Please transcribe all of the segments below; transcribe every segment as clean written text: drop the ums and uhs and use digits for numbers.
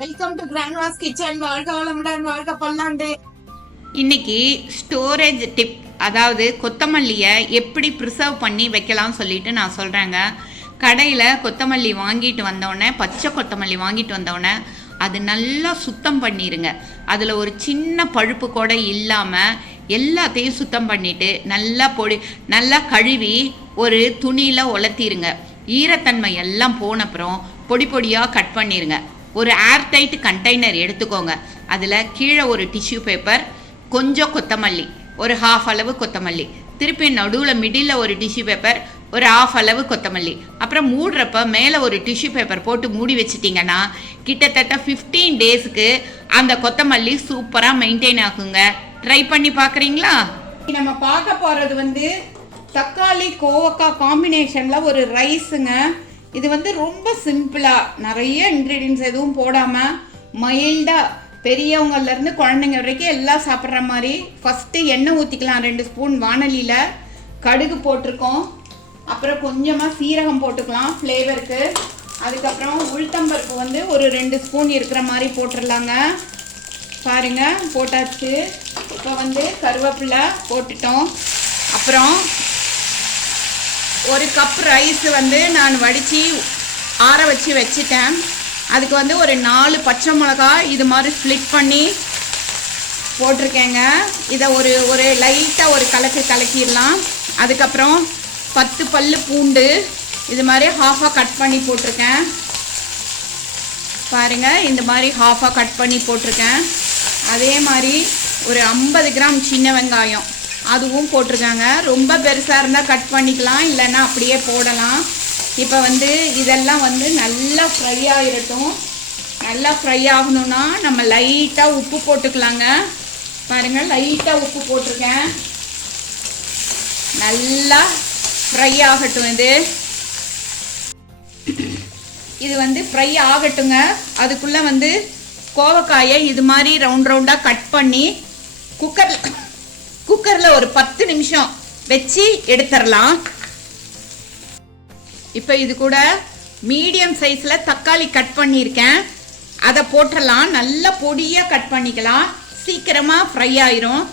Welcome to கிராண்ட்வாஸ் kitchen. வாழ்க வளமுடன், வாழ்க பல்லாண்டு. இன்னைக்கு ஸ்டோரேஜ் டிப், அதாவது கொத்தமல்லியை எப்படி ப்ரிசர்வ் பண்ணி வைக்கலாம்னு சொல்லிட்டு நான் சொல்கிறேங்க. கடையில் கொத்தமல்லி வாங்கிட்டு வந்தோடனே, பச்சை கொத்தமல்லி வாங்கிட்டு வந்தோடனே அது நல்லா சுத்தம் பண்ணிடுங்க. அதில் ஒரு சின்ன பழுப்பு கூட இல்லாமல் எல்லாத்தையும் சுத்தம் பண்ணிவிட்டு நல்லா கழுவி ஒரு துணியில் உலர்த்திடுங்க. ஈரத்தன்மை எல்லாம் போனப்புறம் பொடி பொடியாக கட் பண்ணிடுங்க. ஒரு ஏர்டைட் கண்டெய்னர் எடுத்துக்கோங்க. அதில் கீழே ஒரு டிஷ்யூ பேப்பர், கொஞ்சம் கொத்தமல்லி, ஒரு ஹாஃப் அளவு கொத்தமல்லி, திருப்பி நடுவில் மிடில் ஒரு டிஷ்யூ பேப்பர், ஒரு ஹாஃப் அளவு கொத்தமல்லி, அப்புறம் மூடுறப்ப மேலே ஒரு டிஷ்யூ பேப்பர் போட்டு மூடி வச்சிட்டிங்கன்னா கிட்டத்தட்ட 15 டேஸ்க்கு அந்த கொத்தமல்லி சூப்பராக மெயின்டைன் ஆகுங்க. ட்ரை பண்ணி பார்க்குறீங்களா? நம்ம பார்க்க போகிறது தக்காளி கோவக்காய் காம்பினேஷனில் ஒரு ரைஸுங்க. இது ரொம்ப சிம்பிளாக, நிறைய இன்க்ரீடியன்ஸ் எதுவும் போடாமல் மைல்டாக பெரியவங்கலேருந்து குழந்தைங்க வரைக்கும் எல்லாம் சாப்பிட்ற மாதிரி. ஃபஸ்ட்டு எண்ணெய் ஊற்றிக்கலாம். 2 ஸ்பூன் வானலியில் கடுகு போட்டிருக்கோம். அப்புறம் கொஞ்சமாக சீரகம் போட்டுக்கலாம் ஃப்ளேவருக்கு. அதுக்கப்புறம் உளுத்தம்பருப்பு ஒரு 2 ஸ்பூன் இருக்கிற மாதிரி போட்டுடலாங்க. பாருங்கள், போட்டாச்சு. இப்போ கருவேப்பிலை போட்டுட்டோம். அப்புறம் ஒரு கப் ரைஸ் நான் வடித்து ஆற வச்சுட்டேன். அதுக்கு ஒரு 4 பச்சை மிளகா இது மாதிரி ஸ்ப்ளிட் பண்ணி போட்டிருக்கேங்க. இதை ஒரு லைட்டாக ஒரு கலக்கிடலாம். அதுக்கப்புறம் 10 பல்லு பூண்டு இது மாதிரி ஹாஃபாக கட் பண்ணி போட்டிருக்கேன். பாருங்கள், இந்த மாதிரி ஹாஃபாக கட் பண்ணி போட்டிருக்கேன். அதே மாதிரி ஒரு 50 கிராம் சின்ன வெங்காயம் அதுவும் போட்டிருக்காங்க. ரொம்ப பெருசாக இருந்தால் கட் பண்ணிக்கலாம், இல்லைன்னா அப்படியே போடலாம். இப்போ இதெல்லாம் நல்லா ஃப்ரை ஆகிடட்டும். நல்லா ஃப்ரை ஆகணும்னா நம்ம லைட்டாக உப்பு போட்டுக்கலாங்க. பாருங்கள், லைட்டாக உப்பு போட்டிருக்கேன். நல்லா ஃப்ரை ஆகட்டும். இது ஃப்ரை ஆகட்டுங்க. அதுக்குள்ளே கோவக்காயை இது மாதிரி ரவுண்டாக கட் பண்ணி குக்கரில் ஒரு 10 நிமிஷம் வச்சு எடுத்துடலாம். இப்போ இது கூட மீடியம் சைஸில் தக்காளி கட் பண்ணியிருக்கேன். அதை போட்டுடலாம். நல்லா பொடியாக கட் பண்ணிக்கலாம், சீக்கிரமாக ஃப்ரை ஆயிரும்.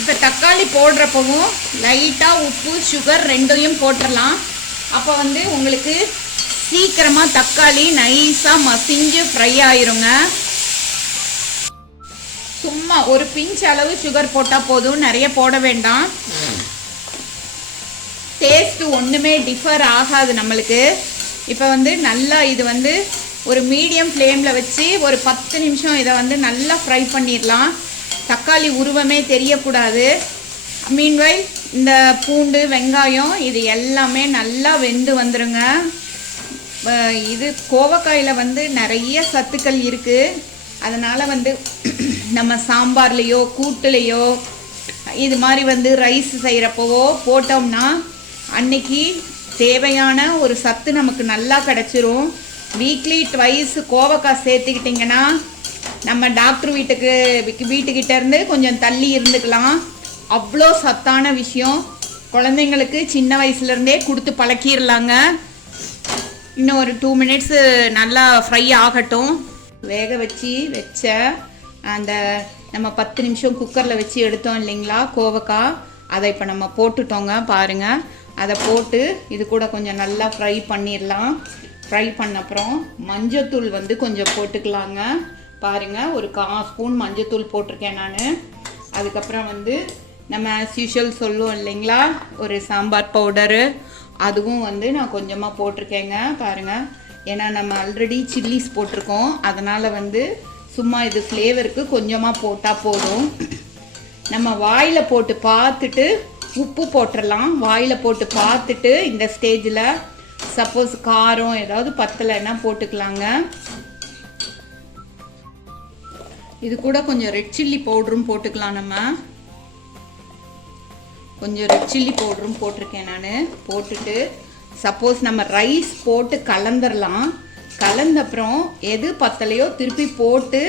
இப்போ தக்காளி போடுறப்பவும் லைட்டாக உப்பு, சுகர் ரெண்டையும் போட்டுடலாம். அப்போ உங்களுக்கு சீக்கிரமாக தக்காளி நைஸாக மசிஞ்சு ஃப்ரை ஆயிருங்க. சும்மா ஒரு பிஞ்ச் அளவு சுகர் போட்டால் போதும், நிறைய போட வேண்டாம். டேஸ்ட்டு ஒன்றுமே டிஃபர் ஆகாது நம்மளுக்கு. இப்போ நல்லா இது ஒரு மீடியம் ஃப்ளேமில் வச்சு ஒரு 10 நிமிஷம் இதை நல்லா ஃப்ரை பண்ணிடலாம். தக்காளி உருவமே தெரியக்கூடாது. மீன்வைல் இந்த பூண்டு, வெங்காயம் இது எல்லாமே நல்லா வெந்து வந்துடுங்க. இது கோவக்காயில் நிறைய சத்துக்கள் இருக்குது. அதனால் நம்ம சாம்பார்லேயோ கூட்டுலேயோ இது மாதிரி ரைஸ் செய்கிறப்போவோ போட்டோம்னா அன்னைக்கு தேவையான ஒரு சத்து நமக்கு நல்லா கிடச்சிரும். வீக்லி ட்வைஸ் கோவக்காய் சேர்த்துக்கிட்டிங்கன்னா நம்ம டாக்டர் வீட்டுக்கிட்டேருந்து கொஞ்சம் தள்ளி இருந்துக்கலாம். அவ்வளோ சத்தான விஷயம். குழந்தைங்களுக்கு சின்ன வயசுலேருந்தே கொடுத்து பழக்கிடலாங்க. இன்னும் ஒரு 2 மினிட்ஸு நல்லா ஃப்ரை ஆகட்டும். வேக வச்ச அந்த நம்ம 10 நிமிஷம் குக்கரில் வச்சு எடுத்தோம் இல்லைங்களா கோவக்காய், அதை இப்போ நம்ம போட்டுட்டோங்க. பாருங்கள், அதை போட்டு இது கூட கொஞ்சம் நல்லா ஃப்ரை பண்ணிடலாம். ஃப்ரை பண்ண அப்புறம் மஞ்சத்தூள் கொஞ்சம் போட்டுக்கலாங்க. பாருங்கள், ஒரு 1/4 ஸ்பூன் மஞ்சத்தூள் போட்டிருக்கேன் நான். அதுக்கப்புறம் நம்ம ஆஸ் யூஷுவல் சொல்லுவோம் இல்லைங்களா, ஒரு சாம்பார் பவுடரு அதுவும் நான் கொஞ்சமாக போட்டிருக்கேங்க. பாருங்கள், ஏன்னா நம்ம ஆல்ரெடி சில்லிஸ் போட்டிருக்கோம். அதனால் சும்மா இது ஃப்ளேவருக்கு கொஞ்சமாக போட்டால் போதும். நம்ம வாயில் போட்டு பார்த்துட்டு உப்பு போட்டுடலாம். வாயில் போட்டு பார்த்துட்டு இந்த ஸ்டேஜில் சப்போஸ் காரம் ஏதாவது பத்தலைன்னா போட்டுக்கலாங்க. இது கூட கொஞ்சம் ரெட் சில்லி பவுடரும் போட்டுக்கலாம். நம்ம கொஞ்சம் ரெட் சில்லி பவுடரும் போட்டிருக்கேன் நான். போட்டுட்டு சப்போஸ் நம்ம ரைஸ் போட்டு கலந்துடலாம். கலந்தப்புறம் எது பத்தலையோ திருப்பி போட்டு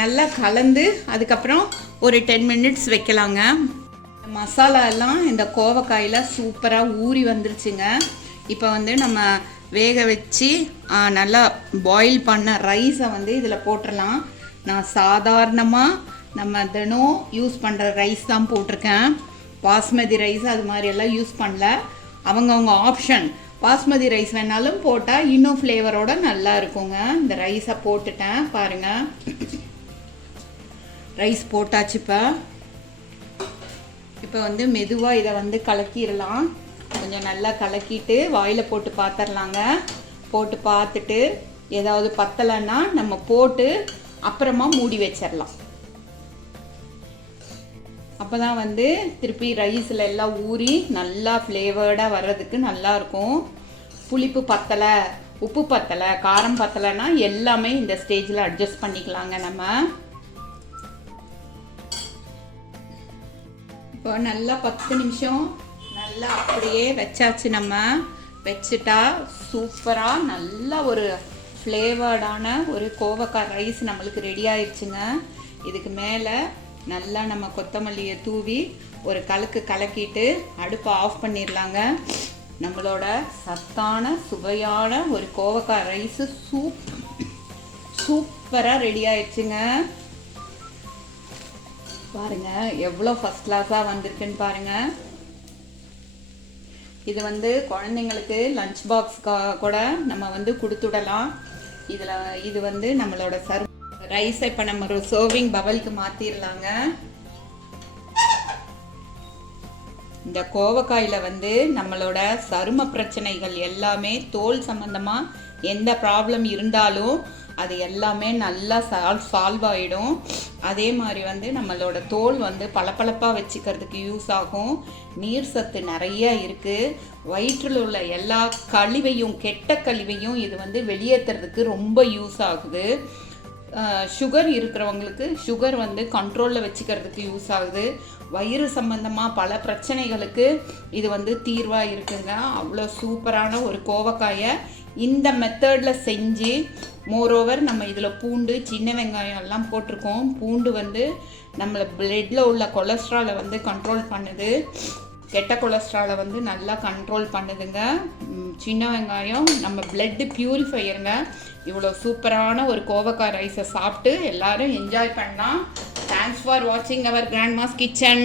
நல்லா கலந்து அதுக்கப்புறம் ஒரு 10 மினிட்ஸ் வைக்கலாங்க. மசாலா எல்லாம் இந்த கோவக்காயில் சூப்பராக ஊறி வந்துருச்சுங்க. இப்போ வந்து நம்ம வேக வச்சு நல்லா பாயில் பண்ண ரைஸை வந்து இதில் போட்டுடலாம். நான் சாதாரணமாக நம்ம தினம் யூஸ் பண்ணுற ரைஸ் தான் போட்டிருக்கேன். பாஸ்மதி ரைஸ் அது மாதிரி எல்லாம் யூஸ் பண்ணல. அவங்கவுங்க ஆப்ஷன். பாஸ்மதி ரைஸ் வேணாலும் போட்டால் இன்னும் ஃப்ளேவரோட நல்லா இருக்குங்க. இந்த ரைஸை போட்டுட்டேன் பாருங்கள். ரைஸ் போட்டாச்சு. இப்போ வந்து மெதுவாக இதை வந்து கலக்கிடலாம். கொஞ்சம் நல்லா கலக்கிட்டு வாயில் போட்டு பார்த்துடலாங்க. போட்டு பார்த்துட்டு ஏதாவது பத்தலைன்னா நம்ம போட்டு அப்புறமா மூடி வச்சிடலாம். அப்போ தான் வந்து திருப்பி ரைஸில் எல்லாம் ஊறி நல்லா ஃப்ளேவர்டாக வர்றதுக்கு நல்லாயிருக்கும். புளிப்பு பத்தலை, உப்பு பத்தலை, காரம் பத்தலைன்னா எல்லாமே இந்த ஸ்டேஜில் அட்ஜஸ்ட் பண்ணிக்கலாங்க நம்ம. இப்போ நல்லா 10 நிமிஷம் நல்லா அப்படியே வச்சாச்சு. நம்ம வச்சுட்டா சூப்பராக நல்லா ஒரு ஃப்ளேவர்டான ஒரு கோவக்காய் ரைஸ் நம்மளுக்கு ரெடி ஆயிடுச்சுங்க. இதுக்கு மேலே நல்லா நம்ம கொத்தமல்லியை தூவி ஒரு கலக்கிட்டு அடுப்பை ஆஃப் பண்ணிடலாங்க. நம்மளோட சத்தான சுவையான ஒரு கோவக்காய் ரைஸு சூப்பராக ரெடி ஆயிடுச்சுங்க. பாருங்க எவ்வளோ ஃபர்ஸ்ட் கிளாஸாக வந்திருக்குன்னு பாருங்க. இது வந்து குழந்தைங்களுக்கு லஞ்ச் பாக்ஸ் கூட நம்ம வந்து கொடுத்துடலாம். இது வந்து நம்மளோட ரைஸை இப்போ நம்ம ஒரு சர்விங் பவலுக்கு மாற்றிடலாங்க. இந்த கோவக்காயில் வந்து நம்மளோட சரும பிரச்சனைகள் எல்லாமே, தோல் சம்பந்தமாக எந்த ப்ராப்ளம் இருந்தாலும் அது எல்லாமே நல்லா சால்வ் ஆகிடும். அதே மாதிரி வந்து நம்மளோட தோல் வந்து பளபளப்பாக வச்சுக்கிறதுக்கு யூஸ் ஆகும். நீர் சத்து நிறைய இருக்குது. வயிற்றில் உள்ள எல்லா கழிவையும், கெட்ட கழிவையும் இது வந்து வெளியேற்றுறதுக்கு ரொம்ப யூஸ் ஆகுது. சுகர் இருக்கிறவங்களுக்கு சுகர் வந்து கண்ட்ரோலில் வச்சுக்கிறதுக்கு யூஸ் ஆகுது. வயிறு சம்பந்தமாக பல பிரச்சனைகளுக்கு இது வந்து தீர்வாக இருக்குங்க. அவ்வளோ சூப்பரான ஒரு கோவக்காயை இந்த மெத்தடில் செஞ்சு, மோரோவர் நம்ம இதில் பூண்டு, சின்ன வெங்காயம் எல்லாம் போட்டிருக்கோம். பூண்டு வந்து நம்மளை பிளட்டில் உள்ள கொலஸ்ட்ராலை வந்து கண்ட்ரோல் பண்ணுது. கெட்ட கொலஸ்ட்ராலை வந்து நல்லா கண்ட்ரோல் பண்ணுதுங்க. சின்ன வெங்காயம் நம்ம பிளட்டு பியூரிஃபையருங்க. இவ்வளோ சூப்பரான ஒரு கோவக்காய் ரைஸை சாப்பிட்டு எல்லாரும் என்ஜாய் பண்ணலாம். தேங்க்ஸ் ஃபார் வாட்சிங் அவர் கிராண்ட்மாஸ் கிச்சன்.